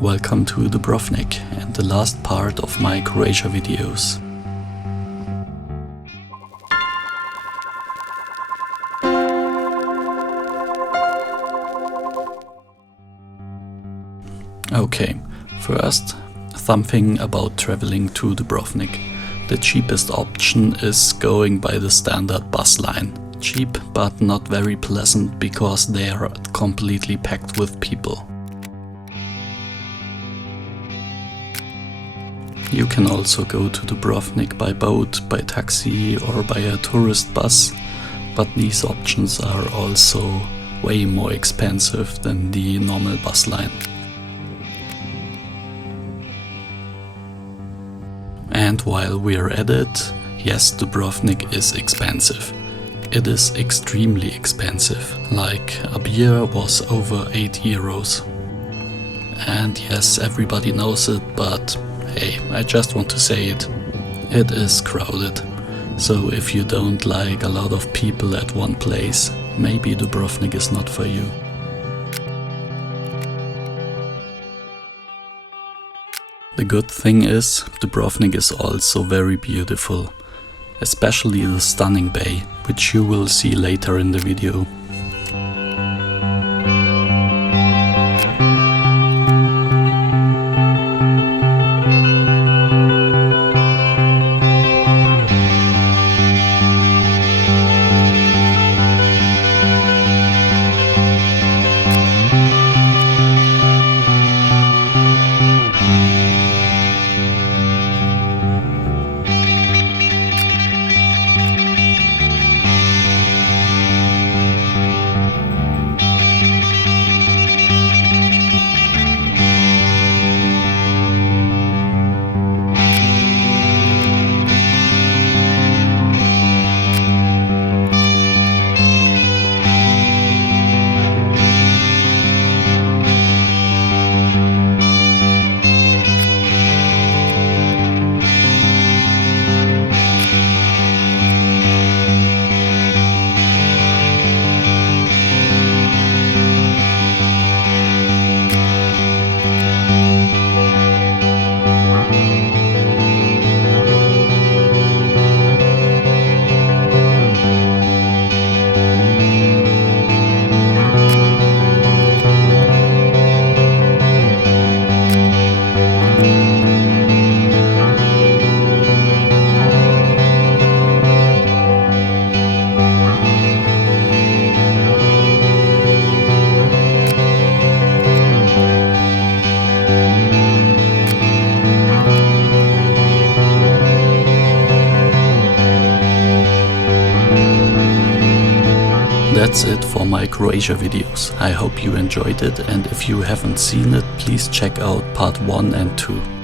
welcome to Dubrovnik and the last part of my Croatia videos. Okay, first, something about traveling to Dubrovnik. The cheapest option is going by the standard bus line. Cheap but not very pleasant because they are completely packed with people. You can also go to Dubrovnik by boat, by taxi or by a tourist bus, but these options are also way more expensive than the normal bus line. And while we're at it, yes, Dubrovnik is expensive. It is extremely expensive, like a beer was over 8 euros. And yes, everybody knows it, but hey, I just want to say it. It is crowded. So if you don't like a lot of people at one place, maybe Dubrovnik is not for you. The good thing is, Dubrovnik is also very beautiful, especially the stunning bay, which you will see later in the video. That's it for my Croatia videos. I hope you enjoyed it, and if you haven't seen it, please check out part 1 and 2.